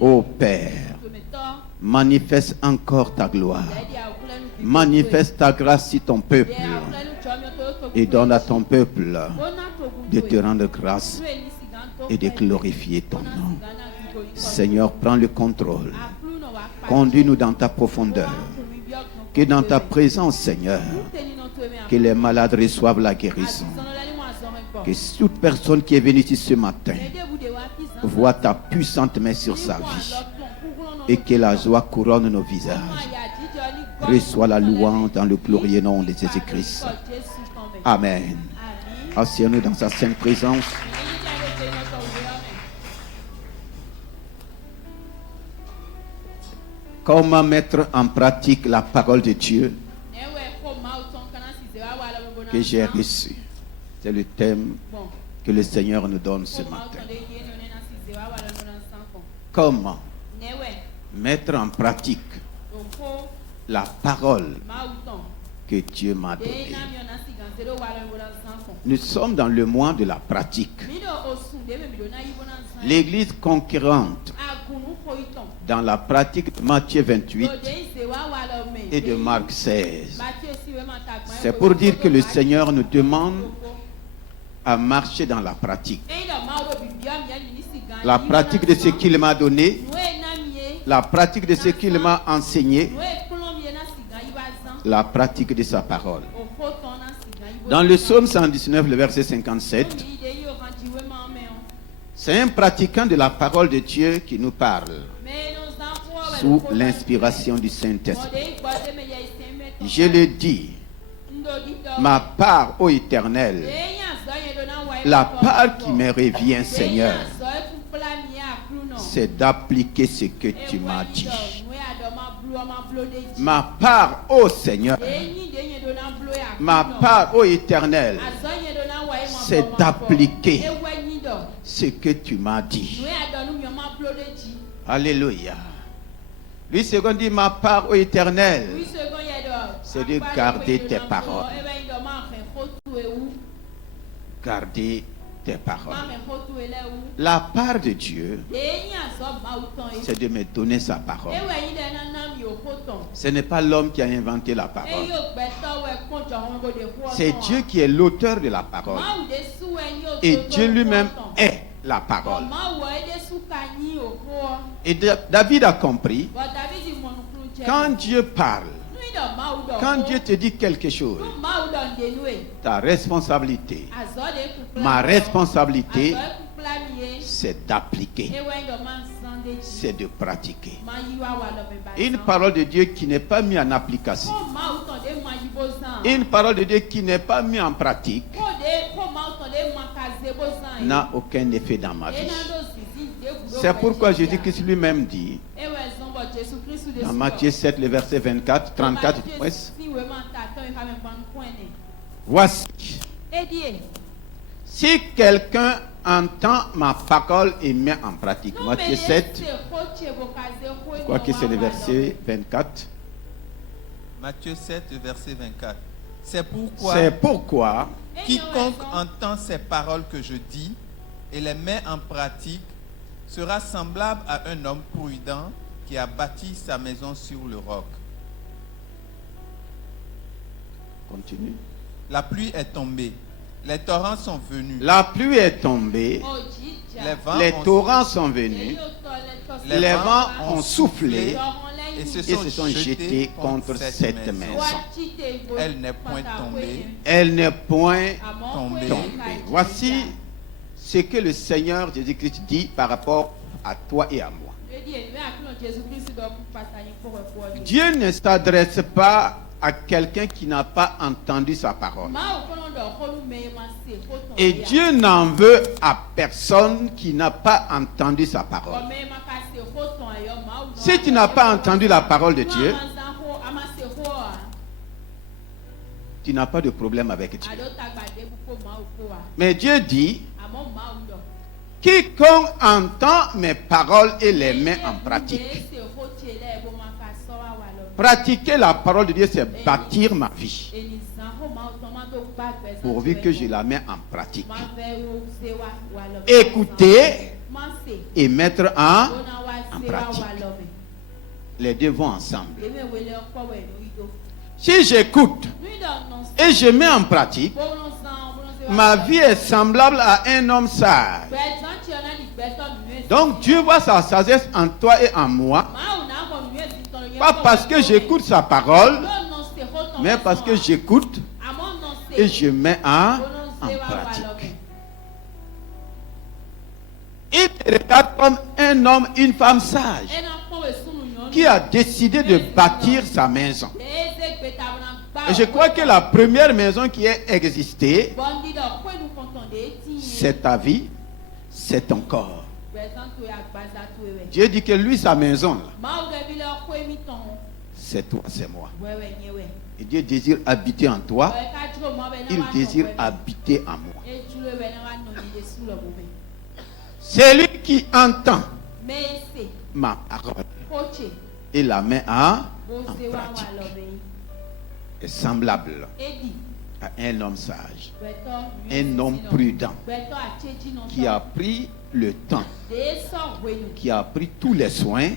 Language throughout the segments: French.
Ô Père, manifeste encore ta gloire. Manifeste ta grâce sur ton peuple. Et donne à ton peuple de te rendre grâce et de glorifier ton nom. Seigneur, prends le contrôle. Conduis-nous dans ta profondeur. Que dans ta présence, Seigneur, que les malades reçoivent la guérison. Que toute personne qui est venue ici ce matin voit ta puissante main sur sa vie. Et que la joie couronne nos visages. Reçois la louange dans le glorieux nom de Jésus-Christ. Amen. Asseyons-nous dans sa sainte présence. Comment mettre en pratique la parole de Dieu que j'ai reçue? C'est le thème que le Seigneur nous donne ce matin. Comment mettre en pratique la parole que Dieu m'a donnée? Nous sommes dans le mois de la pratique. L'Église conquérante dans la pratique de Matthieu 28 et de Marc 16. C'est pour dire que le Seigneur nous demande à marcher dans la pratique. La pratique de ce qu'il m'a donné, la pratique de ce qu'il m'a enseigné, la pratique de sa parole. Dans le psaume 119, le verset 57, c'est un pratiquant de la parole de Dieu qui nous parle sous l'inspiration du Saint-Esprit. Je le dis, ma part, ô Éternel, la part qui me revient, Seigneur, c'est d'appliquer ce que tu m'as dit. Ma part, ô Seigneur, ma part, ô Éternel, c'est d'appliquer ce que tu m'as dit. Alléluia. Lui second dit, ma part, ô Éternel, c'est de garder tes paroles. Garder tes paroles. La part de Dieu, c'est de me donner sa parole. Ce n'est pas l'homme qui a inventé la parole. C'est Dieu qui est l'auteur de la parole. Et Dieu lui-même est la parole. Et David a compris, quand Dieu parle, quand Dieu te dit quelque chose, ta responsabilité, ma responsabilité, c'est d'appliquer, c'est de pratiquer. Une parole de Dieu qui n'est pas mise en application, une parole de Dieu qui n'est pas mise en pratique, n'a aucun effet dans ma vie. C'est pourquoi Jésus-Christ lui-même dit, dans Matthieu 7, le verset 24, 34, voici, si quelqu'un entend ma parole et met en pratique. Matthieu 7, je crois que c'est le verset 24. Matthieu 7, verset 24. C'est pourquoi quiconque entend ces paroles que je dis et les met en pratique sera semblable à un homme prudent qui a bâti sa maison sur le roc. Continue. La pluie est tombée, les torrents sont venus. La pluie est tombée, les torrents sont venus, les vents ont soufflé et se sont jetés contre cette maison. Elle n'est point tombée. Elle n'est point tombée. Voici ce que le Seigneur Jésus-Christ dit par rapport à toi et à moi. Dieu ne s'adresse pas à quelqu'un qui n'a pas entendu sa parole. Et Dieu n'en veut à personne qui n'a pas entendu sa parole. Si tu n'as pas entendu la parole de Dieu, tu n'as pas de problème avec Dieu. Mais Dieu dit, quiconque entend mes paroles et les met en pratique. Pratiquer la parole de Dieu, c'est bâtir ma vie. Pourvu que je la mets en pratique. Écouter et mettre en en pratique. Les deux vont ensemble. Si j'écoute et je mets en pratique, ma vie est semblable à un homme sage. Donc Dieu voit sa sagesse en toi et en moi, pas parce que j'écoute sa parole, mais parce que j'écoute et je mets en pratique. Il te regarde comme un homme, une femme sage qui a décidé de bâtir sa maison. Et je crois que la première maison qui a existé, c'est ta vie, c'est ton corps. Dieu dit que lui, sa maison, c'est toi, c'est moi. Et Dieu désire habiter en toi. Il désire habiter en moi. C'est lui qui entend ma parole et la met en pratique. Est semblable à un homme sage, un homme prudent qui a pris le temps, qui a pris tous les soins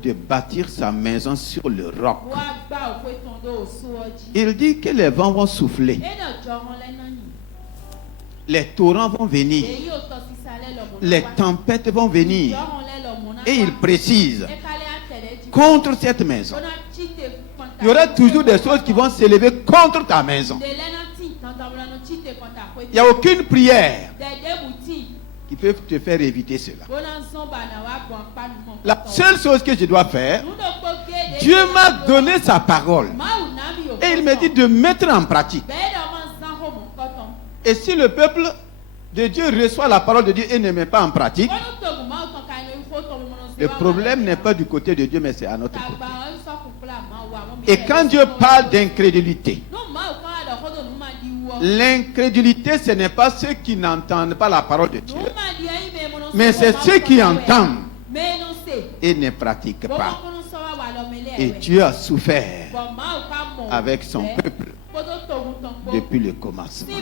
de bâtir sa maison sur le roc. Il dit que les vents vont souffler, les torrents vont venir, les tempêtes vont venir, et il précise contre cette maison. Il y aura toujours des choses qui vont s'élever contre ta maison. Il n'y a aucune prière qui peut te faire éviter cela. La seule chose que je dois faire, Dieu m'a donné sa parole. Et il me dit de mettre en pratique. Et si le peuple de Dieu reçoit la parole de Dieu et ne met pas en pratique, le problème n'est pas du côté de Dieu, mais c'est à notre côté. Et quand Dieu parle d'incrédulité, l'incrédulité, ce n'est pas ceux qui n'entendent pas la parole de Dieu, mais c'est ceux qui entendent et ne pratiquent pas. Et Dieu a souffert avec son peuple depuis le commencement.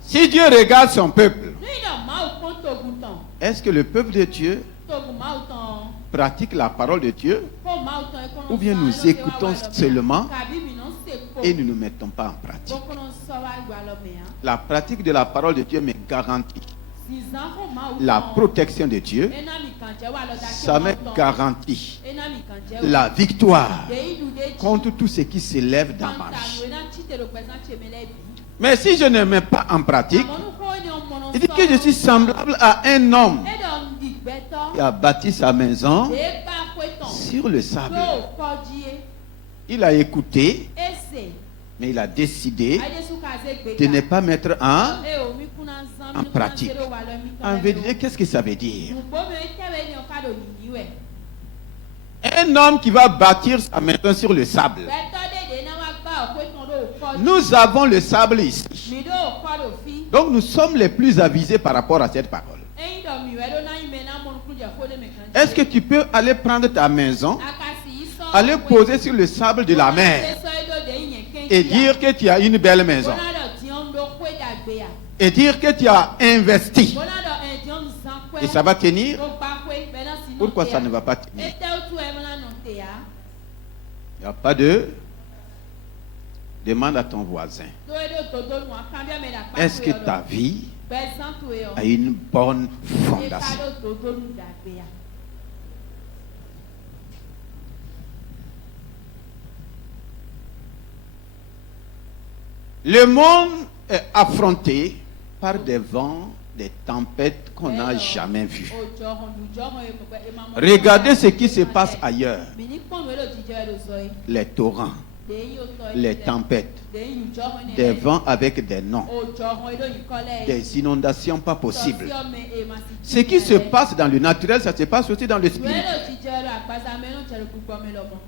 Si Dieu regarde son peuple, est-ce que le peuple de Dieu pratique la parole de Dieu, ou bien nous écoutons seulement et nous ne nous mettons pas en pratique? La pratique de la parole de Dieu me garantit la protection de Dieu, ça me garantit la victoire contre tout ce qui s'élève dans ma vie. Mais si je ne mets pas en pratique, il dit que je suis semblable à un homme qui a bâti sa maison sur le sable. Il a écouté, mais il a décidé de ne pas mettre en pratique. En vérité, qu'est-ce que ça veut dire? Un homme qui va bâtir sa maison sur le sable. Nous avons le sable ici. Donc nous sommes les plus avisés par rapport à cette parole. Est-ce que tu peux aller prendre ta maison, aller poser sur le sable de la mer et dire que tu as une belle maison et dire que tu as investi et ça va tenir? Pourquoi ça ne va pas tenir? Il n'y a pas de... Demande à ton voisin, est-ce que ta vie a une bonne fondation? Le monde est affronté par des vents, des tempêtes qu'on n'a jamais vues. Regardez ce qui se passe ailleurs. Les torrents, les tempêtes, des vents avec des noms, des inondations pas possibles. Ce qui se passe dans le naturel, ça se passe aussi dans le spirituel.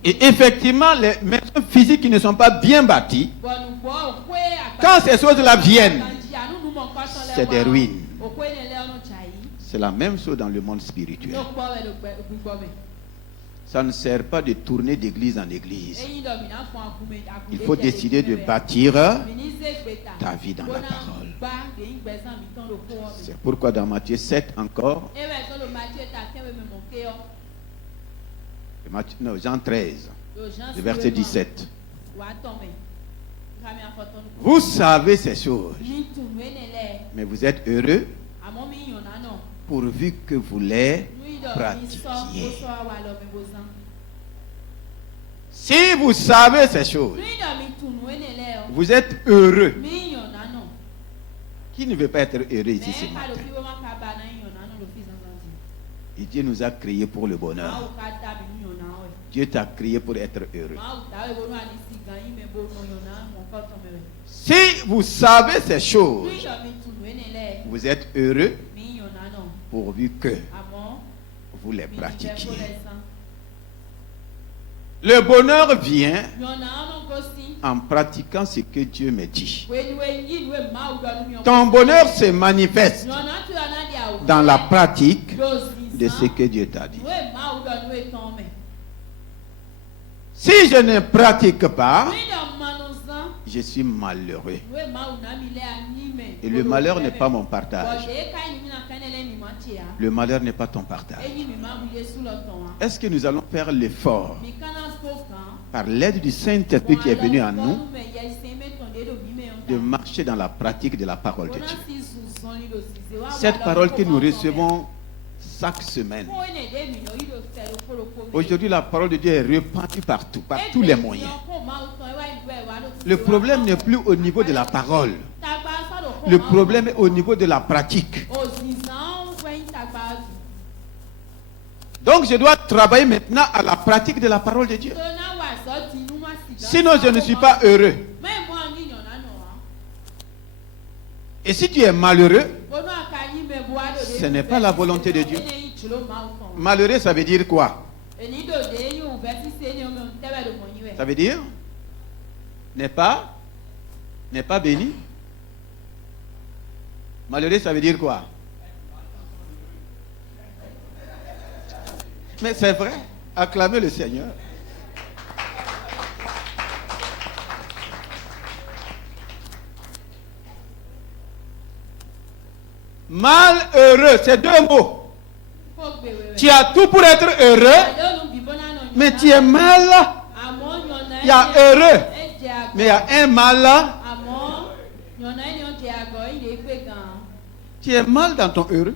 Et effectivement, les maisons physiques qui ne sont pas bien bâties, quand ces choses-là viennent, c'est des ruines. C'est la même chose dans le monde spirituel. Ça ne sert pas de tourner d'église en église. Il faut décider de bâtir ta vie dans la parole. C'est pourquoi dans Matthieu 7 encore, Jean 13, le verset 17. Vous savez ces choses, mais vous êtes heureux pourvu que vous les pratiquiez. Si vous savez ces choses, vous êtes heureux. Qui ne veut pas être heureux ici ce matin? Et Dieu nous a créés pour le bonheur. Dieu t'a créé pour être heureux. Si vous savez ces choses, vous êtes heureux pourvu que vous les pratiquiez. Le bonheur vient en pratiquant ce que Dieu me dit. Ton bonheur se manifeste dans la pratique de ce que Dieu t'a dit. Si je ne pratique pas, je suis malheureux. Et le malheur n'est pas mon partage. Le malheur n'est pas ton partage. Est-ce que nous allons faire l'effort, par l'aide du Saint-Esprit qui est venu à nous, de marcher dans la pratique de la parole de Dieu? Cette parole que nous recevons chaque semaine. Aujourd'hui, la parole de Dieu est répandue partout, par tous les moyens. Le problème n'est plus au niveau de la parole. Le problème est au niveau de la pratique. Donc, je dois travailler maintenant à la pratique de la parole de Dieu. Sinon, je ne suis pas heureux. Et si tu es malheureux, ce n'est pas la volonté de Dieu. Malheureux, ça veut dire quoi? Ça veut dire n'est pas béni. Malheureux, ça veut dire quoi? Mais c'est vrai. Acclamez le Seigneur. Malheureux, c'est deux mots. Tu as tout pour être heureux, mais tu es mal. Il y a heureux, mais il y a un mal. Tu es mal dans ton heureux.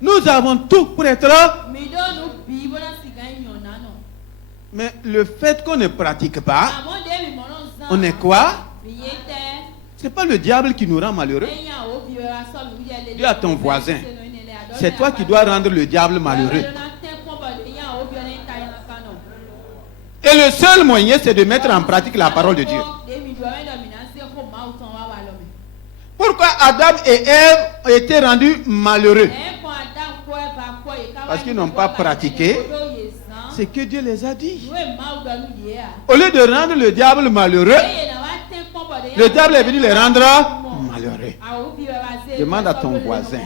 Nous avons tout pour être heureux. Mais le fait qu'on ne pratique pas, on est quoi? Ce n'est pas le diable qui nous rend malheureux. Dis à ton voisin, c'est toi qui dois rendre le diable malheureux. Et le seul moyen, c'est de mettre en pratique la parole de Dieu. Pourquoi Adam et Ève ont été rendus malheureux? Parce qu'ils n'ont pas pratiqué ce que Dieu les a dit. Au lieu de rendre le diable malheureux, le diable est venu les rendre malheureux. Demande à ton voisin,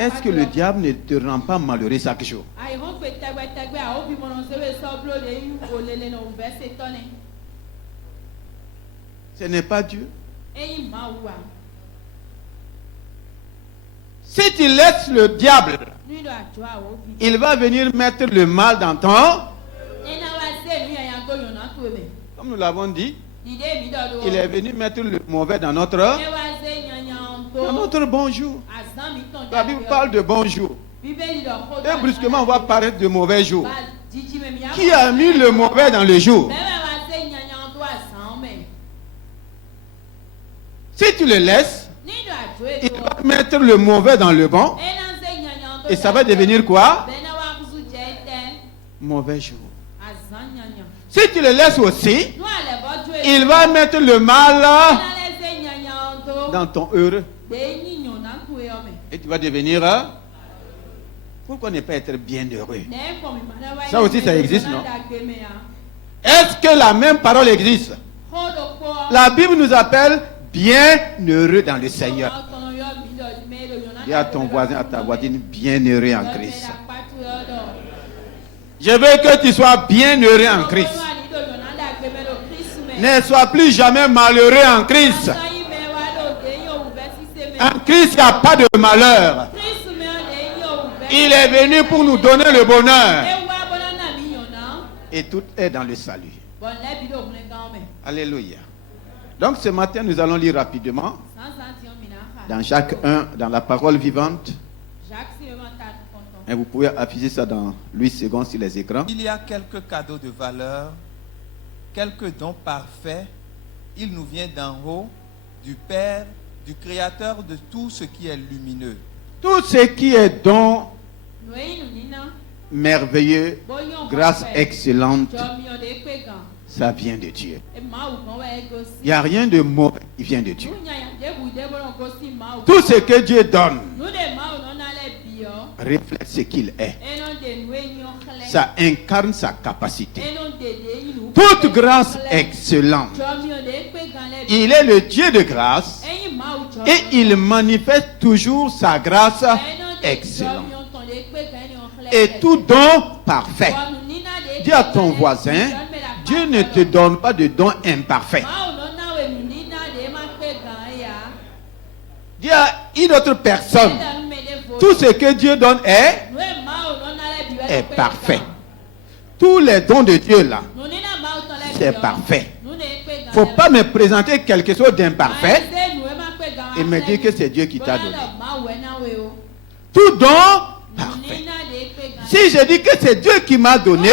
est-ce que le diable ne te rend pas malheureux chaque jour? Ce n'est pas Dieu. Si tu laisses le diable, il va venir mettre le mal dans ton. Comme nous l'avons dit, il est venu mettre le mauvais dans notre bonjour. La Bible parle de bonjour. Et brusquement, on va parler de mauvais jour. Qui a mis le mauvais dans le jour? Si tu le laisses, il va mettre le mauvais dans le bon. Et ça va devenir quoi? Mauvais jour. Si tu le laisses aussi, il va mettre le mal dans ton heureux. Et tu vas devenir. Pourquoi ne pas être bien heureux? Ça aussi, ça existe, non? Est-ce que la même parole existe? La Bible nous appelle bien heureux dans le Seigneur. Dis à ton voisin, à ta voisine, bien heureux en Christ. Je veux que tu sois bien heureux en Christ. Ne sois plus jamais malheureux en Christ. En Christ, il n'y a pas de malheur. Il est venu pour nous donner le bonheur. Et tout est dans le salut. Alléluia. Donc ce matin, nous allons lire rapidement dans Jacques 1, dans la parole vivante. Et vous pouvez afficher ça dans Louis II sur les écrans. Il y a quelques cadeaux de valeur, quelques dons parfaits. Il nous vient d'en haut, du Père, du Créateur de tout ce qui est lumineux. Tout ce qui est don merveilleux, grâce excellente, ça vient de Dieu. Il n'y a rien de mauvais qui vient de Dieu. Tout ce que Dieu donne reflète ce qu'il est. Ça incarne sa capacité. Toute grâce excellente. Il est le Dieu de grâce et il manifeste toujours sa grâce excellente. Et tout don parfait. Dis à ton voisin, Dieu ne te donne pas de don imparfait. Dis à une autre personne, tout ce que Dieu donne est parfait. Tous les dons de Dieu là, c'est parfait. Il ne faut pas me présenter quelque chose d'imparfait et me dire que c'est Dieu qui t'a donné. Tout don parfait. Si je dis que c'est Dieu qui m'a donné,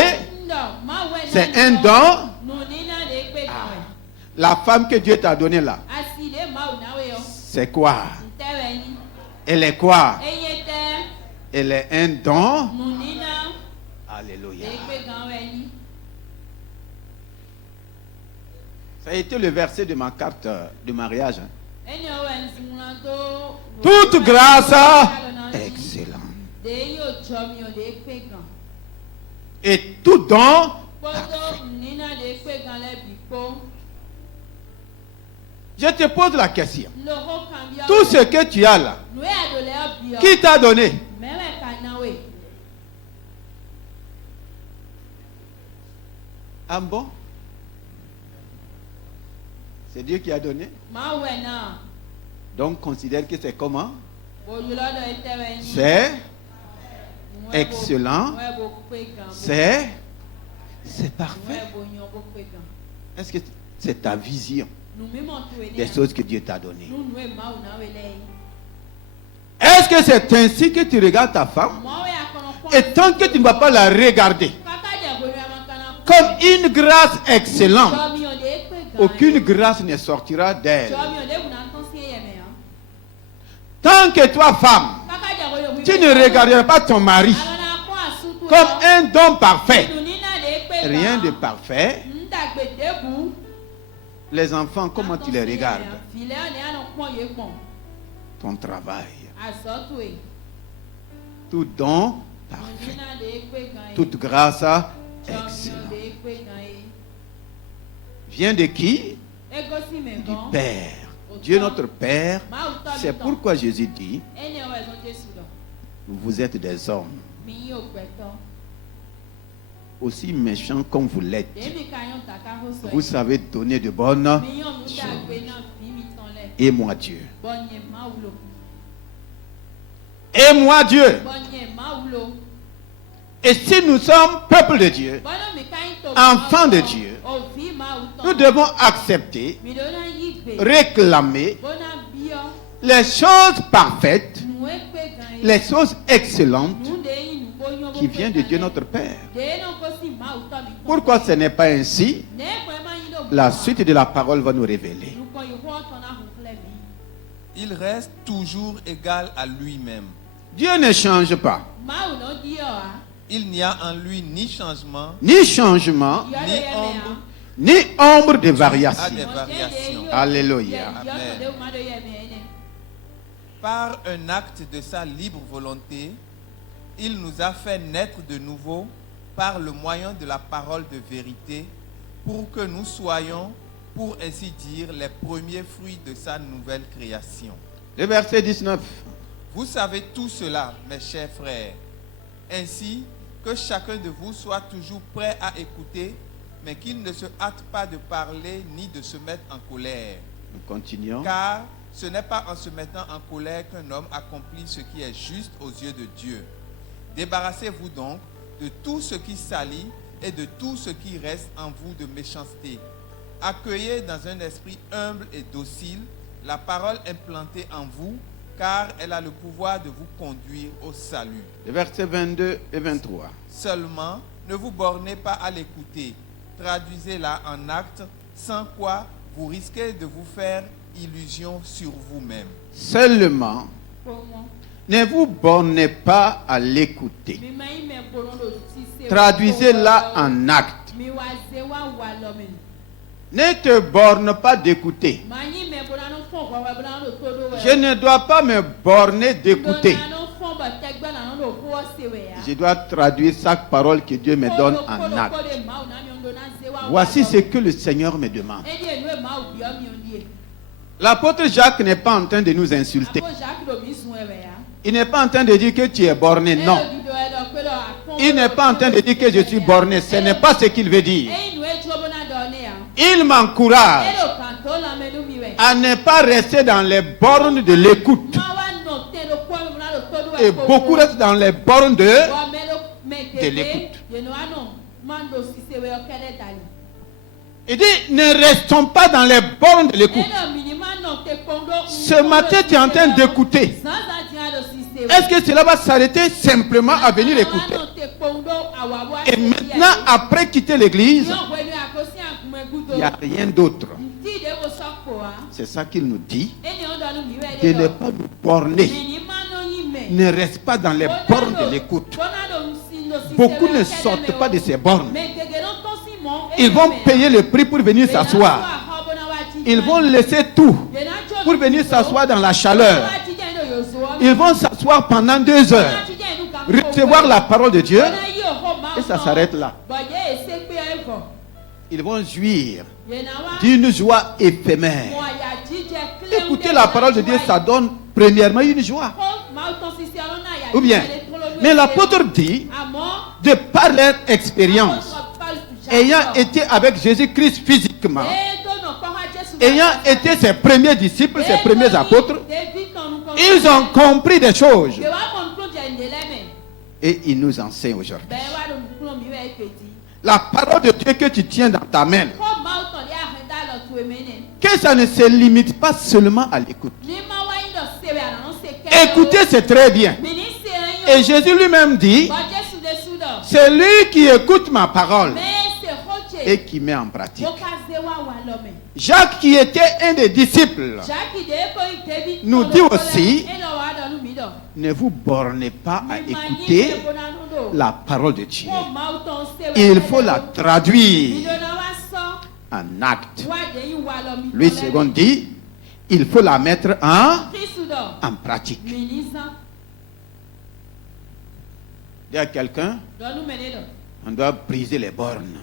c'est un don. La femme que Dieu t'a donnée là, c'est quoi? Elle est quoi? Elle est un don. Alléluia. Ça a été le verset de ma carte de mariage. Toute grâce excellente. Et tout don parfait. Je te pose la question. Tout ce que tu as là, qui t'a donné? Ah bon? C'est Dieu qui a donné? Donc considère que c'est comment? C'est excellent. C'est parfait. Est-ce que c'est ta vision des choses que Dieu t'a données? Est-ce que c'est ainsi que tu regardes ta femme? Et tant que tu ne vas pas la regarder comme une grâce excellente, aucune grâce ne sortira d'elle. Tant que toi, femme, tu ne regarderas pas ton mari comme un don parfait, rien de parfait. Les enfants, comment tu les regardes? Ton travail. Tout don parfait. Toute grâce excellente. Vient de qui? Du Père. Dieu notre Père. C'est pourquoi Jésus dit, vous êtes des hommes aussi méchants comme vous l'êtes. Vous savez donner de bonnes choses. Et moi Dieu. Et moi Dieu. Et si nous sommes peuple de Dieu, enfants de Dieu, nous devons accepter, réclamer les choses parfaites, les choses excellentes qui viennent de Dieu notre Père. Pourquoi ce n'est pas ainsi? La suite de la parole va nous révéler. Il reste toujours égal à lui-même. Dieu ne change pas. Il n'y a en lui ni changement, ni ombre de variation. Alléluia. Alléluia. Par un acte de sa libre volonté, il nous a fait naître de nouveau par le moyen de la parole de vérité, pour que nous soyons, pour ainsi dire, les premiers fruits de sa nouvelle création. Le verset 19. Vous savez tout cela, mes chers frères. Ainsi, que chacun de vous soit toujours prêt à écouter, mais qu'il ne se hâte pas de parler ni de se mettre en colère. Nous continuons. Car ce n'est pas en se mettant en colère qu'un homme accomplit ce qui est juste aux yeux de Dieu. Débarrassez-vous donc de tout ce qui salit et de tout ce qui reste en vous de méchanceté. Accueillez dans un esprit humble et docile la parole implantée en vous, car elle a le pouvoir de vous conduire au salut. Les versets 22 et 23. Seulement, ne vous bornez pas à l'écouter. Traduisez-la en actes, sans quoi vous risquez de vous faire illusion sur vous-même. Seulement, ne vous bornez pas à l'écouter. Traduisez-la en actes. Ne te borne pas d'écouter. Je ne dois pas me borner d'écouter. Je dois traduire chaque parole que Dieu me donne en acte. Voici ce que le Seigneur me demande. L'apôtre Jacques n'est pas en train de nous insulter. Il n'est pas en train de dire que tu es borné, non. Il n'est pas en train de dire que je suis borné. Ce n'est pas ce qu'il veut dire. Il m'encourage à ne pas rester dans les bornes de l'écoute. Et beaucoup restent dans les bornes de l'écoute. Il dit, ne restons pas dans les bornes de l'écoute. Ce matin, tu es en train d'écouter. Est-ce que cela va s'arrêter simplement à venir écouter? Et maintenant, après quitter l'église, il n'y a rien d'autre. C'est ça qu'il nous dit. De ne pas nous borner. Ne reste pas dans les bornes de l'écoute. Beaucoup ne sortent pas de ces bornes. Ils vont payer le prix pour venir s'asseoir. Ils vont laisser tout pour venir s'asseoir dans la chaleur. Ils vont s'asseoir pendant 2 heures, recevoir la parole de Dieu, et ça s'arrête là. Ils vont jouir d'une joie éphémère. Écouter la parole de Dieu, ça donne premièrement une joie. Ou bien, mais l'apôtre dit, de par leur expérience, ayant été avec Jésus-Christ physiquement, ayant été ses premiers disciples, ses premiers apôtres, ils ont compris des choses. Et ils nous enseignent aujourd'hui. La parole de Dieu que tu tiens dans ta main, que ça ne se limite pas seulement à l'écoute. Écouter, c'est très bien. Et Jésus lui-même dit, c'est lui qui écoute ma parole et qui met en pratique. Jacques, qui était un des disciples, nous dit aussi, ne vous bornez pas à écouter la parole de Dieu. Il faut la traduire en acte. Louis II dit, il faut la mettre en pratique. Il y a quelqu'un, on doit briser les bornes.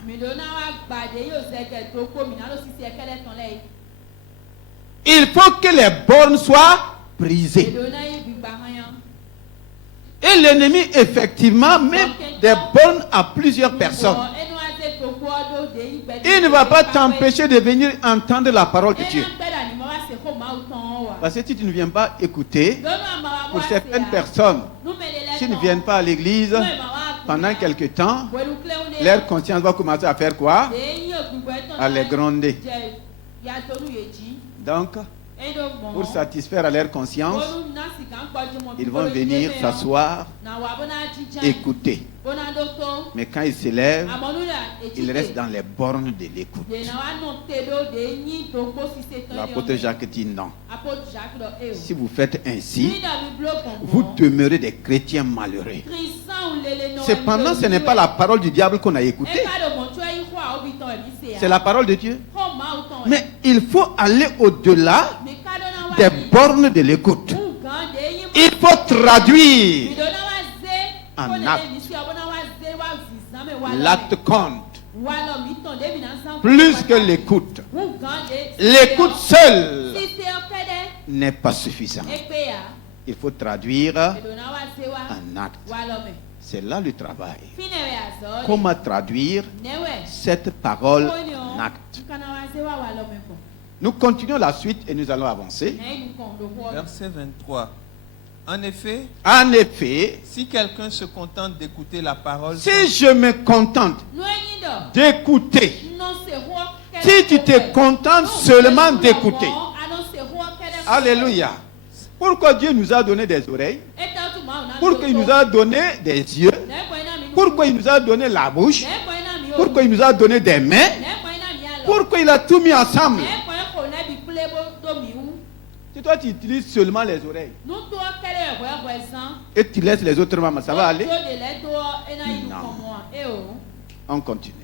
Il faut que les bornes soient brisées. Et l'ennemi, effectivement, met des bornes à plusieurs personnes. Il ne va pas t'empêcher de venir entendre la parole de Dieu. Parce que si tu ne viens pas écouter, pour certaines personnes, s'ils ne viennent pas à l'église pendant quelque temps, leur conscience va commencer à faire quoi? À les gronder. Donc, pour satisfaire à leur conscience, ils vont venir s'asseoir, écouter. Mais quand ils se lèvent, ils restent dans les bornes de l'écoute. L'apôtre Jacques dit non. Si vous faites ainsi, vous demeurez des chrétiens malheureux. Cependant, ce n'est pas la parole du diable qu'on a écoutée. C'est la parole de Dieu. Mais il faut aller au-delà des bornes de l'écoute. Il faut traduire en acte. L'acte compte plus que l'écoute. L'écoute seule n'est pas suffisante. Il faut traduire en acte. C'est là le travail. Comment traduire cette parole en acte? Nous continuons la suite et nous allons avancer. Verset 23. En effet, si quelqu'un se contente d'écouter la parole, si je me contente d'écouter, si tu te contentes seulement d'écouter, alléluia. Pourquoi Dieu nous a donné des oreilles? Pourquoi il nous a donné des yeux? Pourquoi il nous a donné la bouche? Pourquoi il nous a donné des mains? Pourquoi il a tout mis ensemble? Si toi tu utilises seulement les oreilles et tu laisses les autres membres, ça va aller? Non. On continue.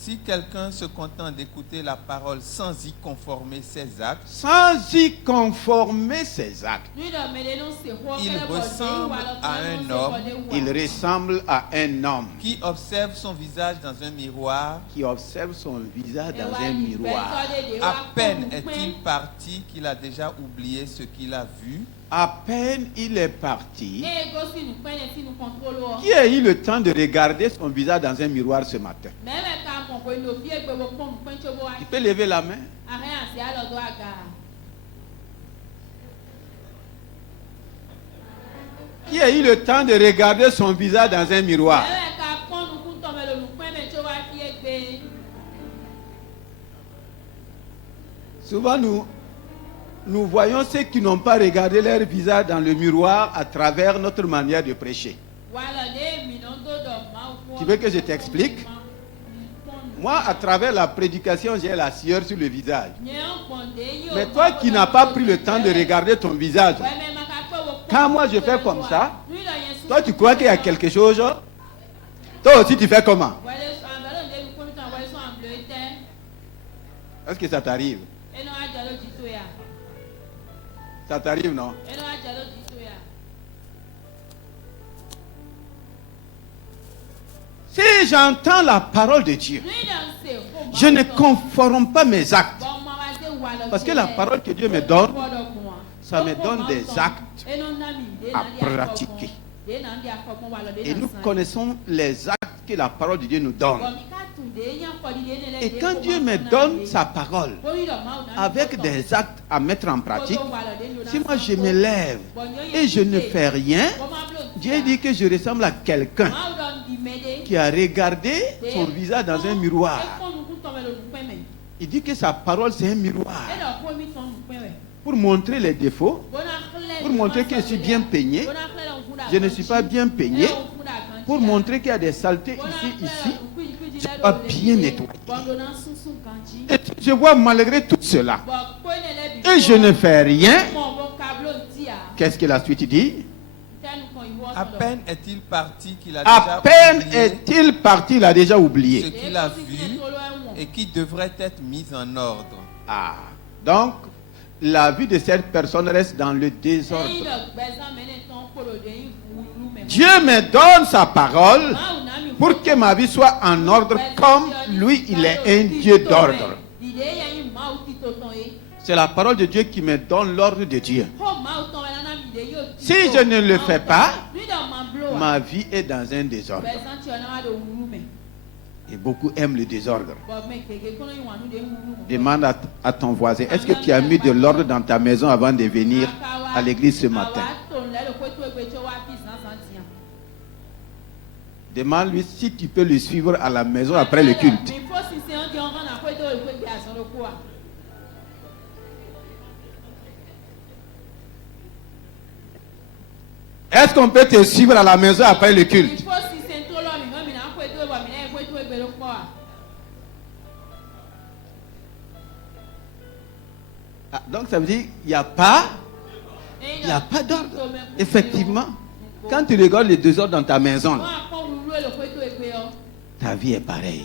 Si quelqu'un se contente d'écouter la parole sans y conformer ses actes, il ressemble à un homme qui observe son visage dans un miroir. À peine est-il parti qu'il a déjà oublié ce qu'il a vu. À peine il est parti. Qui a eu le temps de regarder son visage dans un miroir ce matin? Tu peux lever la main. Qui a eu le temps de regarder son visage dans un miroir? Souvent nous voyons ceux qui n'ont pas regardé leur visage dans le miroir à travers notre manière de prêcher. Tu veux que je t'explique? Moi, à travers la prédication, j'ai la sueur sur le visage. Mais toi qui n'as pas pris le temps de regarder ton visage, quand moi je fais comme ça, toi tu crois qu'il y a quelque chose? Toi aussi tu fais comment? Est-ce que ça t'arrive? Ça t'arrive, non? Si j'entends la parole de Dieu, je ne conforme pas mes actes. Parce que la parole que Dieu me donne, ça me donne des actes à pratiquer. Et nous connaissons les actes que la parole de Dieu nous donne. Et quand Dieu me donne sa parole avec des actes à mettre en pratique, si moi je me lève et je ne fais rien, Dieu dit que je ressemble à quelqu'un qui a regardé son visage dans un miroir. Il dit que sa parole c'est un miroir pour montrer les défauts, pour montrer que je suis bien peigné, je ne suis pas bien peigné, pour montrer qu'il y a des saletés ici, je ne suis pas bien nettoyé. Et je vois malgré tout cela, et je ne fais rien, qu'est-ce que la suite dit? À peine est-il parti qu'il a déjà oublié ce qu'il a vu et qui devrait être mis en ordre. Ah, donc la vie de cette personne reste dans le désordre. Dieu me donne sa parole pour que ma vie soit en ordre, comme lui il est un Dieu d'ordre. C'est la parole de Dieu qui me donne l'ordre de Dieu. Si je ne le fais pas, ma vie est dans un désordre. Et beaucoup aiment le désordre. Demande à ton voisin, est-ce que tu as mis de l'ordre dans ta maison avant de venir à l'église ce matin? Demande-lui si tu peux le suivre à la maison après le culte. Est-ce qu'on peut te suivre à la maison après le culte? Ah, donc ça veut dire qu'il n'y a pas d'ordre. Effectivement, quand tu regardes les désordres dans ta maison, là, ta vie est pareille.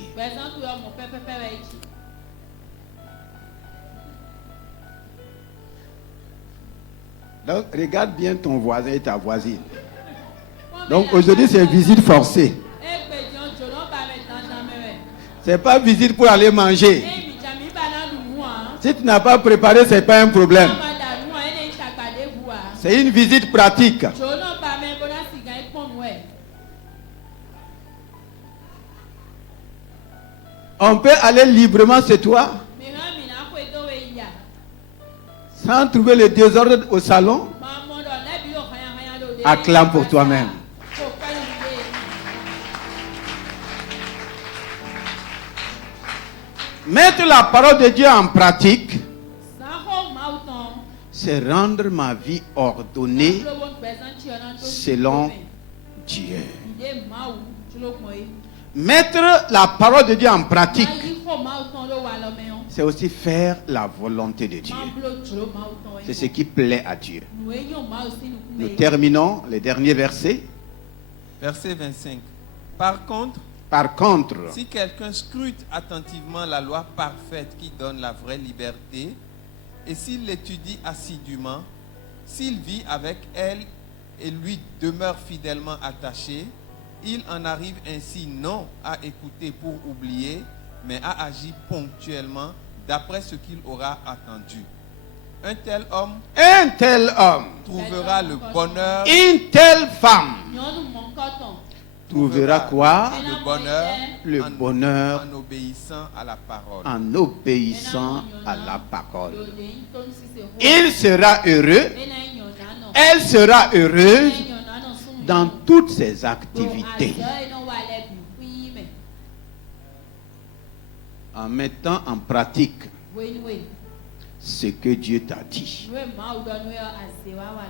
Donc regarde bien ton voisin et ta voisine. Donc aujourd'hui c'est visite forcée. C'est pas visite pour aller manger. Si tu n'as pas préparé, c'est pas un problème. C'est une visite pratique. On peut aller librement chez toi sans trouver le désordre au salon. Acclame pour toi-même. Mettre la parole de Dieu en pratique, c'est rendre ma vie ordonnée selon Dieu. Mettre la parole de Dieu en pratique, c'est aussi faire la volonté de Dieu. C'est ce qui plaît à Dieu. Nous terminons les derniers versets. Verset 25. Par contre, si quelqu'un scrute attentivement la loi parfaite qui donne la vraie liberté, et s'il l'étudie assidûment, s'il vit avec elle et lui demeure fidèlement attaché, il en arrive ainsi non à écouter pour oublier, mais à agir ponctuellement d'après ce qu'il aura attendu. Un tel homme trouvera le bonheur. Une telle femme trouvera quoi? Le bonheur en obéissant à la parole. En obéissant à la parole. Il sera heureux. Elle sera heureuse dans toutes ses activités. En mettant en pratique ce que Dieu t'a dit.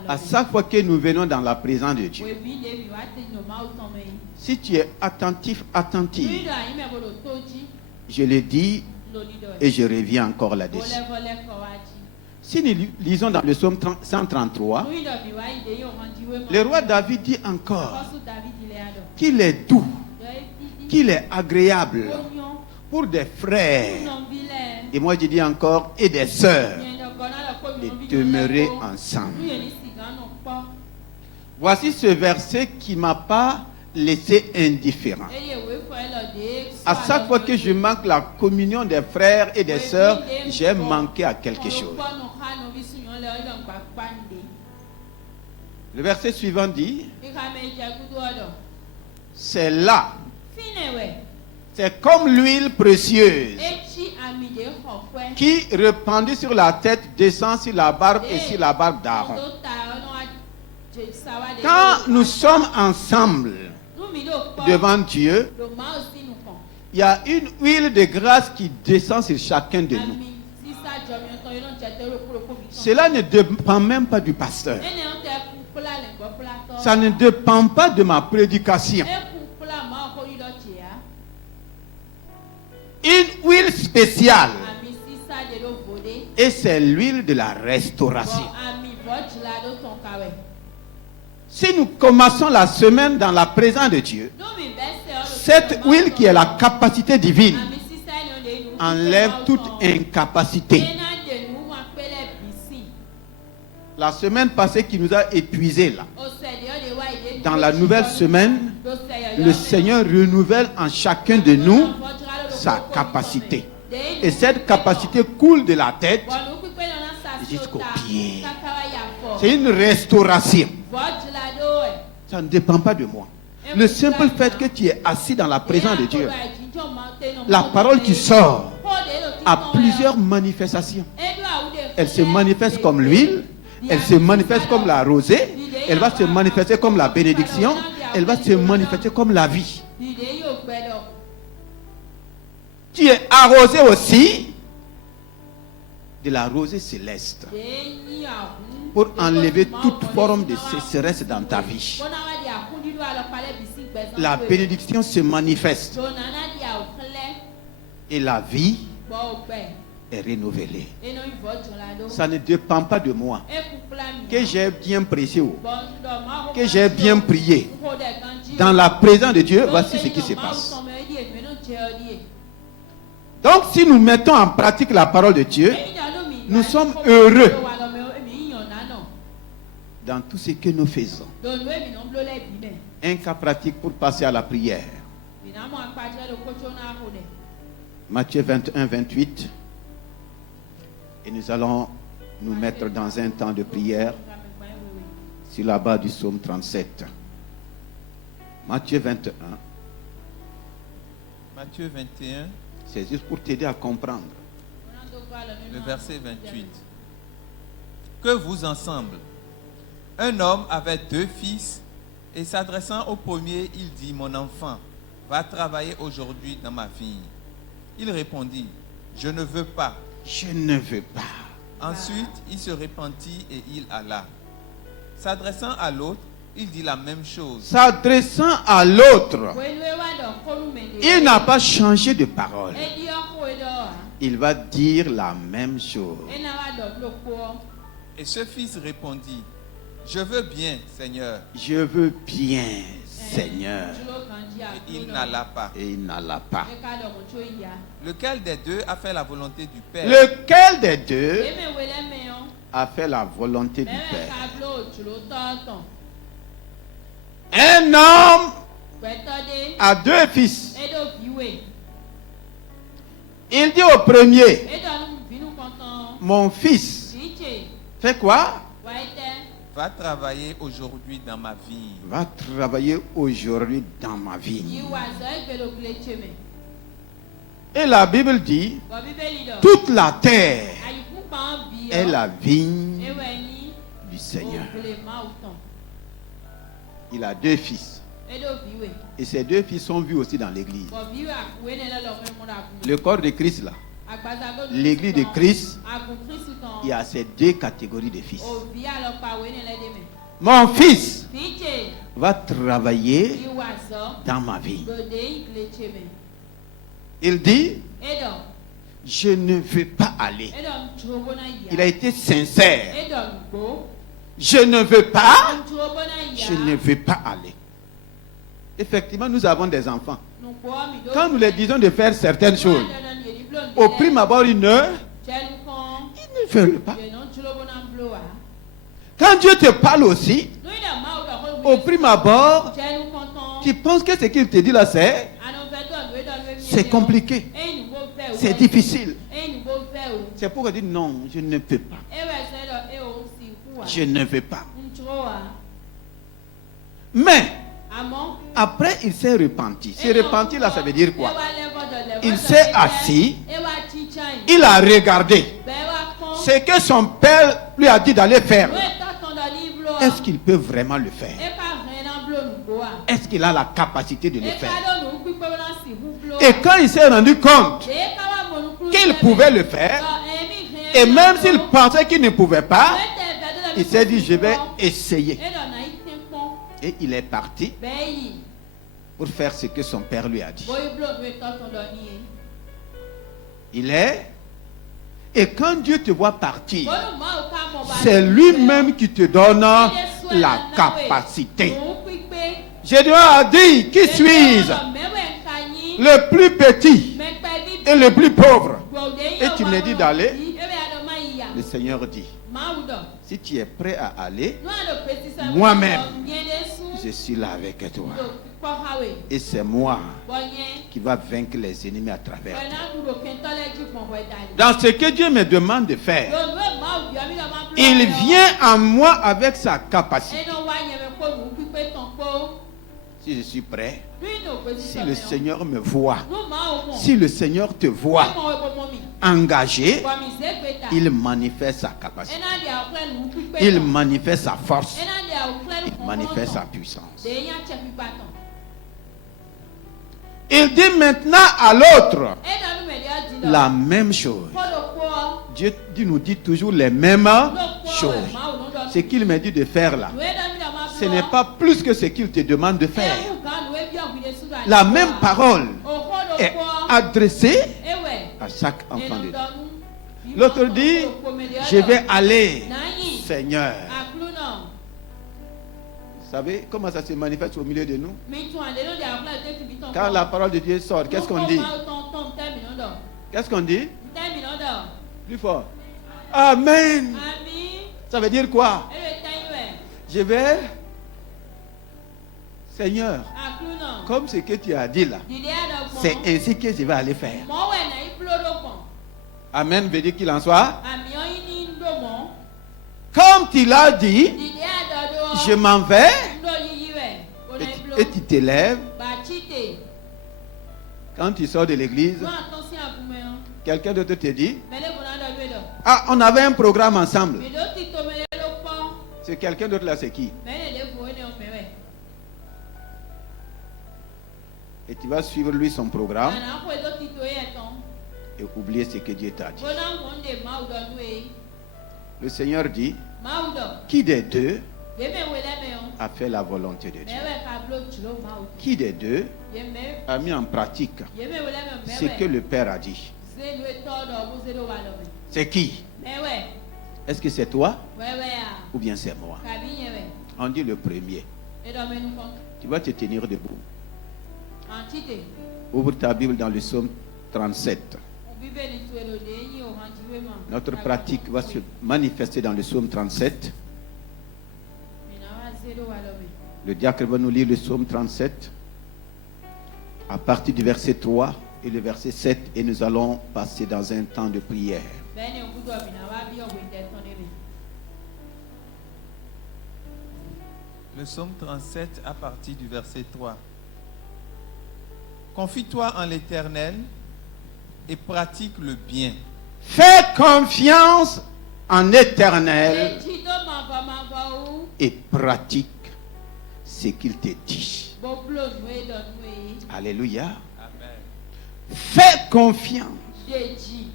À chaque fois que nous venons dans la présence de Dieu, si tu es attentif, je le dis et je reviens encore là-dessus. Si nous lisons dans le psaume 133, le roi David dit encore qu'il est doux, qu'il est agréable pour des frères, et moi je dis encore, et des sœurs, de demeurer ensemble. Voici ce verset qui ne m'a pas laissé indifférent. À chaque fois que je manque la communion des frères et des sœurs, j'ai manqué à quelque chose. Le verset suivant dit, c'est là, c'est comme l'huile précieuse qui, répandue sur la tête, descend sur la barbe et sur la barbe d'Aaron. Quand nous sommes ensemble devant Dieu, il y a une huile de grâce qui descend sur chacun de nous. Cela ne dépend même pas du pasteur. Ça ne dépend pas de ma prédication. Une huile spéciale. Et c'est l'huile de la restauration. Si nous commençons la semaine dans la présence de Dieu, cette huile qui est la capacité divine enlève toute incapacité. La semaine passée qui nous a épuisés là, dans la nouvelle semaine, le Seigneur renouvelle en chacun de nous sa capacité. Et cette capacité coule de la tête jusqu'aux pieds. C'est une restauration. Ça ne dépend pas de moi. Le simple fait que tu es assis dans la présence de Dieu, la parole qui sort a plusieurs manifestations. Elle se manifeste comme l'huile, elle se manifeste comme la rosée, elle va se manifester comme la bénédiction, elle va se manifester comme la vie. Tu es arrosé aussi de la rosée céleste pour enlever toute forme de sécheresse dans ta vie. La bénédiction se manifeste et la vie est renouvelée. Ça ne dépend pas de moi. Que j'ai bien prêché ou que j'ai bien prié, dans la présence de Dieu, voici ce qui se passe. Donc si nous mettons en pratique la parole de Dieu, nous sommes heureux dans tout ce que nous faisons. Un cas pratique pour passer à la prière. Matthieu 21, 28. Et nous allons nous mettre dans un temps de prière sur la base du psaume 37. Matthieu 21. Matthieu 21. C'est juste pour t'aider à comprendre. Le verset 28. Que vous ensemble. Un homme avait 2 fils et s'adressant au premier, il dit, mon enfant, va travailler aujourd'hui dans ma vigne. Il répondit, je ne veux pas. Je ne veux pas. Ensuite, il se repentit et il alla. S'adressant à l'autre, il dit la même chose. S'adressant à l'autre, il n'a pas changé de parole. Il va dire la même chose. Et ce fils répondit, je veux bien, Seigneur. Je veux bien, Seigneur. Et il n'alla pas. Et il n'alla pas. Lequel des deux a fait la volonté du Père? Lequel des deux a fait la volonté du Père? Un homme a 2 fils. Il dit au premier, mon fils, fais quoi? Va travailler aujourd'hui dans ma vigne. Va travailler aujourd'hui dans ma vigne. Et la Bible dit, toute la terre est la vigne du Seigneur. Il a 2 fils. Et ces 2 fils sont vus aussi dans l'église. Le corps de Christ là. L'église de Christ, il y a ces 2 catégories de fils. Mon fils va travailler dans ma vie. Il dit, je ne veux pas aller. Il a été sincère. Je ne veux pas. Je ne veux pas aller. Effectivement, nous avons des enfants. Quand nous leur disons de faire certaines choses, au prime abord, ils ne veulent pas. Quand Dieu te parle aussi, au prime abord, tu penses que ce qu'il te dit là, c'est compliqué. C'est difficile. C'est pourquoi il dit non, je ne peux pas. Je ne veux pas. Mais, après, il s'est repenti. Se repenti là, ça veut dire quoi? Il s'est assis. Il a regardé ce que son père lui a dit d'aller faire. Est-ce qu'il peut vraiment le faire? Est-ce qu'il a la capacité de le faire? Et quand il s'est rendu compte qu'il pouvait le faire, et même s'il pensait qu'il ne pouvait pas, il s'est dit, je vais essayer. Et il est parti pour faire ce que son père lui a dit. Il est. Et quand Dieu te voit partir, c'est lui-même qui te donne la capacité. Jésus a dit, qui suis-je? Le plus petit et le plus pauvre. Et tu me dis d'aller. Le Seigneur dit, si tu es prêt à aller, moi-même, je suis là avec toi. Et c'est moi qui va vaincre les ennemis à travers toi. Dans ce que Dieu me demande de faire, il vient à moi avec sa capacité. Si je suis prêt, si le Seigneur me voit, si le Seigneur te voit engagé, il manifeste sa capacité. Il manifeste sa force. Il manifeste sa puissance. Il dit maintenant à l'autre la même chose. Dieu nous dit toujours les mêmes choses. Ce qu'il me dit de faire là, ce n'est pas plus que ce qu'il te demande de faire. La même parole est adressée à chaque enfant de Dieu. L'autre dit, je vais aller, Seigneur. Vous savez comment ça se manifeste au milieu de nous? Quand la parole de Dieu sort, qu'est-ce qu'on dit? Qu'est-ce qu'on dit? Plus fort. Amen. Ça veut dire quoi? Je vais, Seigneur, comme ce que tu as dit là, c'est ainsi que je vais aller faire. Amen veut dire qu'il en soit. Comme tu l'as dit, je m'en vais. Et tu t'élèves. Quand tu sors de l'église, Non, attention à vous, mais, hein. quelqu'un d'autre te dit, Mais les bonheurs de Dieu, là. ah, on avait un programme ensemble. Mais d'autres, ils tombent dans le pont. C'est quelqu'un d'autre là, c'est qui? Mais les voix, ils ont fait, ouais. Et tu vas suivre lui son programme On a fait d'autres, ils tombent, ils tombent. et oublier ce que Dieu t'a dit. Bon, on a des mains dans nous, et- Le Seigneur dit, Maou, donc. qui des deux Yé, mais, ouais, là, mais, hein. a fait la volonté de Dieu? Mais, ouais, Pablo, tu l'as, Maou. Qui des deux Yé, mais, a mis en pratique yé, mais, ouais, là, mais, ce que le Père a dit? C'est le temps de vous, c'est le wallo, mais. C'est qui? Mais, ouais. Est-ce que c'est toi Ouais, ouais, ah. ou bien c'est moi? Cabine, ouais. On dit le premier. Et dans mes nous compte. Tu vas te tenir debout. Entité. Ouvre ta Bible dans le psaume 37. On vivait les souhaits de Dieu, on rentre vraiment. Notre pratique va se manifester dans le psaume 37. Mais, non, c'est le wallo, mais. Le diacre va nous lire le psaume 37 à partir du verset 3 et le verset 7 et nous allons passer dans un temps de prière. Ben, on vous doit bien avoir bien, on va être en éveil. Le psaume 37 à partir du verset 3. Confie-toi en l'Éternel et pratique le bien. Fais confiance en l'Éternel Et tu dois m'envoyer où? et pratique ce qu'il te dit. Bon, bleu, nous, dans nous, Alléluia. Amen. Fais confiance et dit,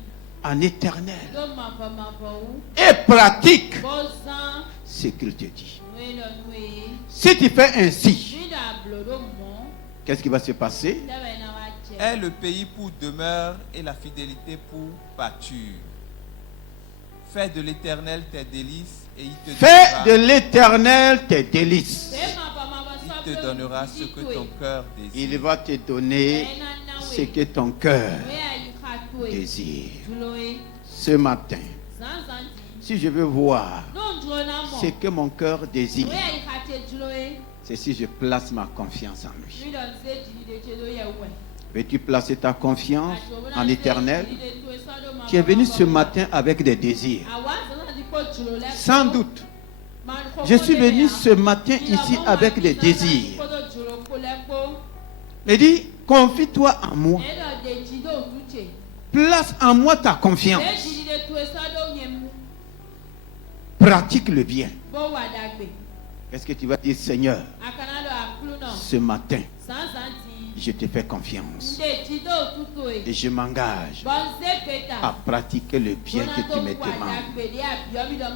en l'Éternel dois m'envoyer où? et pratique Bon sang, ce qu'il te dit. nous, dans nous, Si tu fais ainsi, je dans bleu, mon, qu'est-ce qui va se passer? là, ben, on va Aie le pays pour demeure et la fidélité pour pâture. Fais de l'Éternel tes délices et il te Fais de donnera, l'Éternel tes délices. il te donnera ce que ton cœur Il désire. va te donner ce que ton cœur désire. Ce matin, si je veux voir ce que mon cœur désire, c'est si je place ma confiance en lui. Veux-tu placer ta confiance en l'Éternel? Tu es venu ce matin avec des désirs. Sans doute. Je suis venu ce matin ici avec des désirs. Il dit, confie-toi en moi. Place en moi ta confiance. Pratique le bien. Qu'est-ce que tu vas dire, Seigneur? Ce matin, je te fais confiance. Et je m'engage à pratiquer le bien que tu me demandes.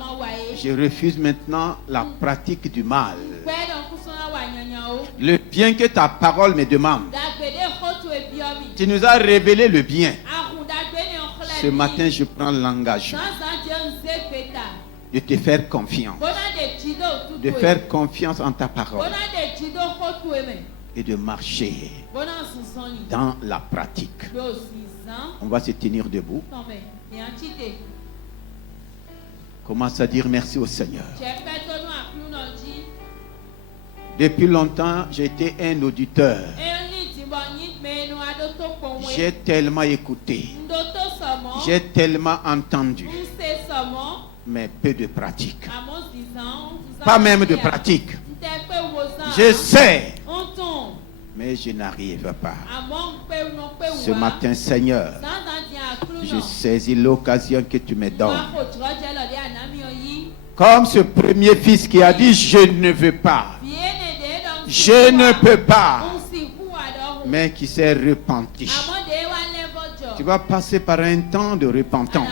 Je refuse maintenant la pratique du mal. Le bien que ta parole me demande. Tu nous as révélé le bien. Ce matin, je prends l'engagement de te faire confiance. De faire confiance en ta parole. Et de marcher dans la pratique. On va se tenir debout. Commence à dire merci au Seigneur. Depuis longtemps, j'ai été un auditeur. J'ai tellement écouté. J'ai tellement entendu. Mais peu de pratique. Pas même de pratique. Je sais. Mais je n'arrive pas. Ce matin, Seigneur, je saisis l'occasion que tu me donnes. Comme ce premier fils qui a dit, je ne veux pas. Je ne peux pas. Mais qui s'est repenti. Tu vas passer par un temps de repentance.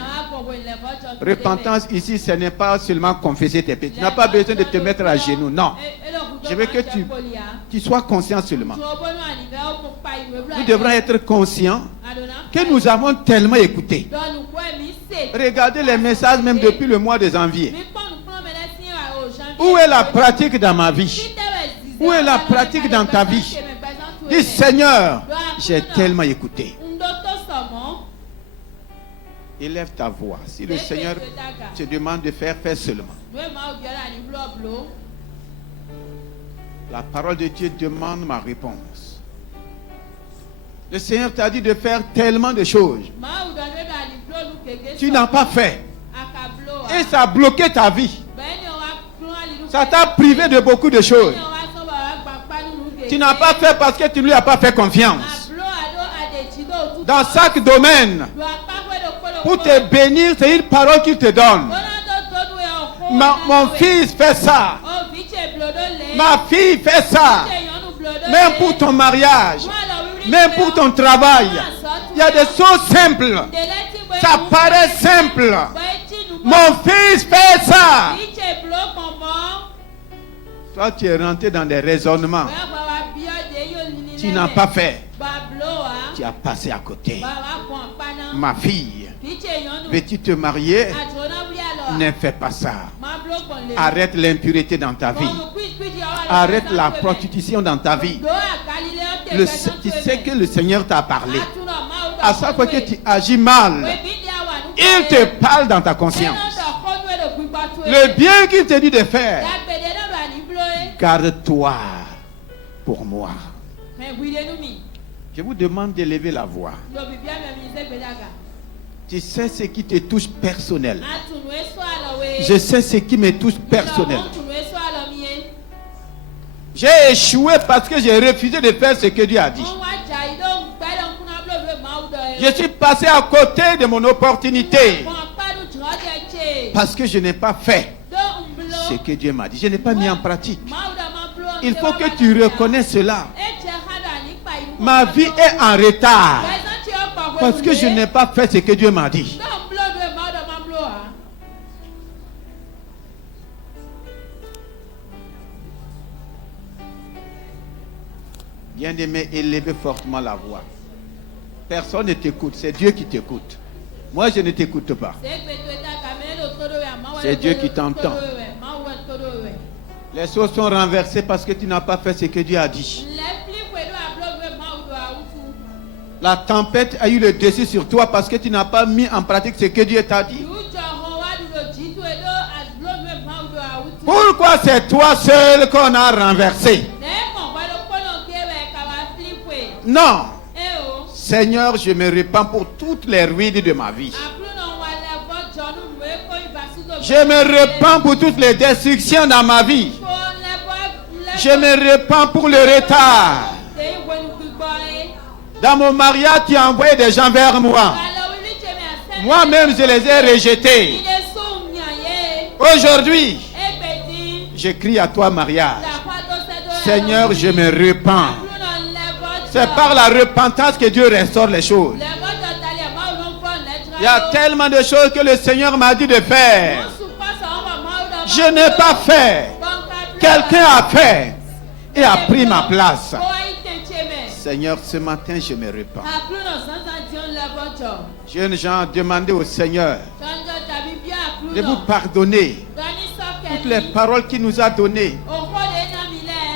Repentance ici, ce n'est pas seulement confesser tes péchés. Tu n'as pas besoin de te mettre à genoux. Non. Je veux que tu sois conscient seulement. Nous devrons être conscients que nous avons tellement écouté. Regardez les messages même depuis le mois de janvier. Où est la pratique dans ma vie? Où est la pratique dans ta vie? Dis, Seigneur, j'ai tellement écouté. Élève ta voix. Si le Seigneur te demande de faire, fais seulement. La parole de Dieu demande ma réponse. Le Seigneur t'a dit de faire tellement de choses. Tu n'as pas fait. Et ça a bloqué ta vie. Ça t'a privé de beaucoup de choses. Tu n'as pas fait parce que tu ne lui as pas fait confiance. dans chaque domaine pour te bénir. C'est une parole qu'il te donne. Mon fils fait ça. Ma fille fait ça. Même pour ton mariage, même pour ton travail. Il y a des choses simples. Ça paraît simple. Mon fils fait ça. Toi, tu es rentré dans des raisonnements. Tu n'as pas fait. Tu as passé à côté. Ma fille, veux-tu te marier? Ne fais pas ça. Arrête l'impureté dans ta vie. Arrête la prostitution dans ta vie. Tu sais que le Seigneur t'a parlé. À chaque fois que tu agis mal, il te parle dans ta conscience. Le bien qu'il te dit de faire, garde-toi pour moi. Je vous demande d'élever la voix. Tu sais ce qui te touche personnel. Je sais ce qui me touche personnel. J'ai échoué parce que j'ai refusé de faire ce que Dieu a dit. Je suis passé à côté de mon opportunité parce que je n'ai pas fait ce que Dieu m'a dit. Je n'ai pas mis en pratique. Il faut que tu reconnaisses cela. Ma vie est en retard parce que je n'ai pas fait ce que Dieu m'a dit. Bien-aimé, élevez fortement la voix. Personne ne t'écoute, c'est Dieu qui t'écoute. Moi, je ne t'écoute pas. C'est Dieu qui t'entend. Les choses sont renversées parce que tu n'as pas fait ce que Dieu a dit. La tempête a eu le dessus sur toi parce que tu n'as pas mis en pratique ce que Dieu t'a dit. Pourquoi c'est toi seul qu'on a renversé? Non. Seigneur, je me répands pour toutes les ruines de ma vie. Je me répands pour toutes les destructions dans ma vie. Je me répands pour le retard. Dans mon mariage, tu as envoyé des gens vers moi. Moi-même, je les ai rejetés. Aujourd'hui, je crie à toi, mariage. Seigneur, je me répands. C'est par la repentance que Dieu restaure les choses. Il y a tellement de choses que le Seigneur m'a dit de faire. Je n'ai pas fait. Quelqu'un a fait et a pris ma place. Seigneur, ce matin, je me repens. Jeunes gens, demandez au Seigneur de vous pardonner toutes les paroles qu'il nous a données.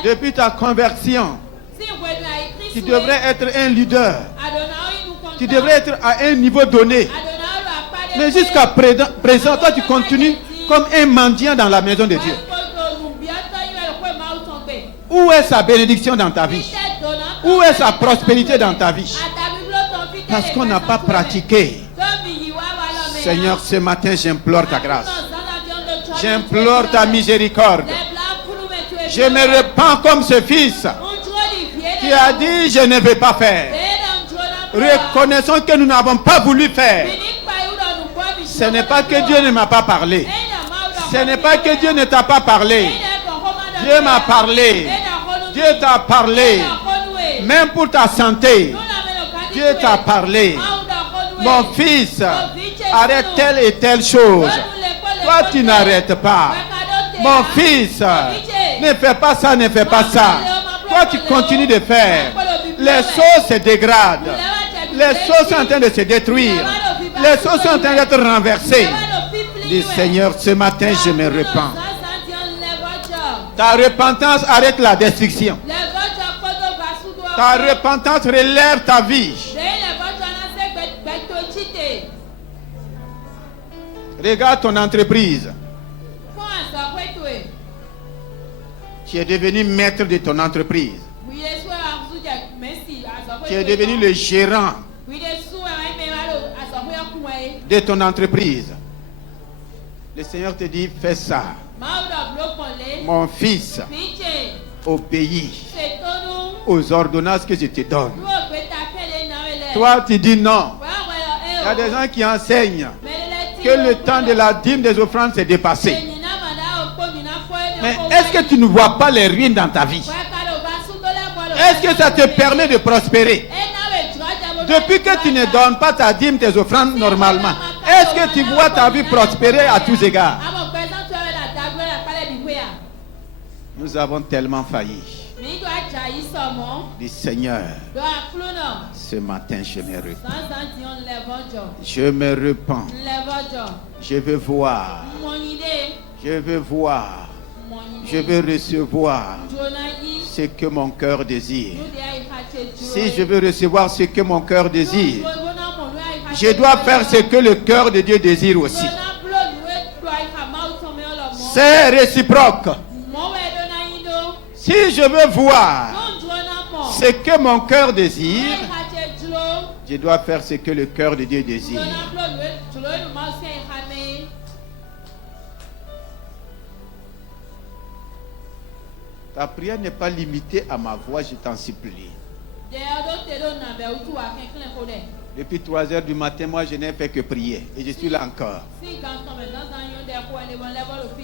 Depuis ta conversion, tu devrais être un leader. Tu devrais être à un niveau donné. Mais jusqu'à présent, toi, tu continues comme un mendiant dans la maison de Dieu. Où est sa bénédiction dans ta vie? Où est sa prospérité dans ta vie? Parce qu'on n'a pas pratiqué. Seigneur, ce matin, j'implore ta grâce. J'implore ta miséricorde. Je me repens comme ce fils qui a dit, je ne vais pas faire. Reconnaissons que nous n'avons pas voulu faire. Ce n'est pas que Dieu ne m'a pas parlé. Ce n'est pas que Dieu ne t'a pas parlé. Dieu m'a parlé. Dieu t'a parlé. Même pour ta santé. Dieu t'a parlé. Mon fils, arrête telle et telle chose. Toi, tu n'arrêtes pas. Mon fils, ne fais pas ça, ne fais pas ça. Toi, tu continues de faire. Les choses se dégradent. Les choses sont en train de se détruire. Les choses sont en train d'être renversées. Dis, Seigneur, ce matin, je me repens. Ta repentance arrête la destruction. Ta repentance relève ta vie. Regarde ton entreprise. Tu es devenu maître de ton entreprise. Tu es devenu le gérant de ton entreprise. Le Seigneur te dit, fais ça. Mon fils, obéis aux ordonnances que je te donne. Toi, tu dis non. Il y a des gens qui enseignent que le temps de la dîme des offrandes s'est dépassé. Mais est-ce que tu ne vois pas les ruines dans ta vie? Est-ce que ça te permet de prospérer? Depuis que tu ne donnes pas ta dîme, tes offrandes normalement, est-ce que tu vois ta vie prospérer à tous égards? Nous avons tellement failli. Dis Seigneur, ce matin je me repens. Je me repens. Je veux voir. Je veux voir. Je veux recevoir ce que mon cœur désire. Si je veux recevoir ce que mon cœur désire, je dois faire ce que le cœur de Dieu désire aussi. C'est réciproque. Si je veux voir ce que mon cœur désire, je dois faire ce que le cœur de Dieu désire. Ta prière n'est pas limitée à ma voix, je t'en supplie. Depuis 3 heures du matin, moi je n'ai fait que prier. Et je suis là encore.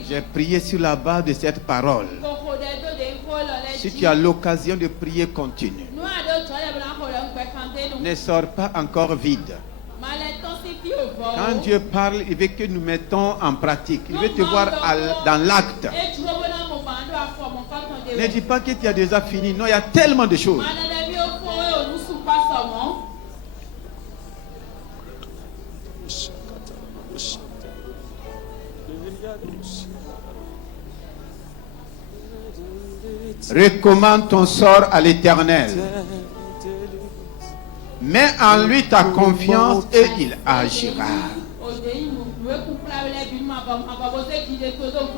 J'ai prié sur la base de cette parole. Si tu as l'occasion de prier, continue. Ne sors pas encore vide. Quand Dieu parle, il veut que nous mettons en pratique. Il veut te voir dans l'acte. Ne dis pas que tu as déjà fini. Non, il y a tellement de choses. Recommande ton sort à l'Éternel. Mets en lui ta confiance et il agira.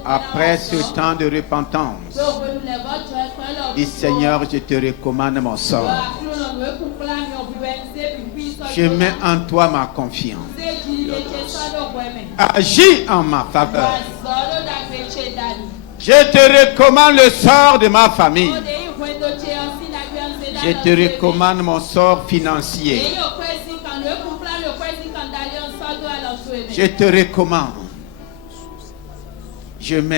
Après ce temps de repentance, dis Seigneur, je te recommande mon sort. Je mets en toi ma confiance. Agis en ma faveur. Je te recommande le sort de ma famille. Je te recommande mon sort financier. Je te recommande. Je mets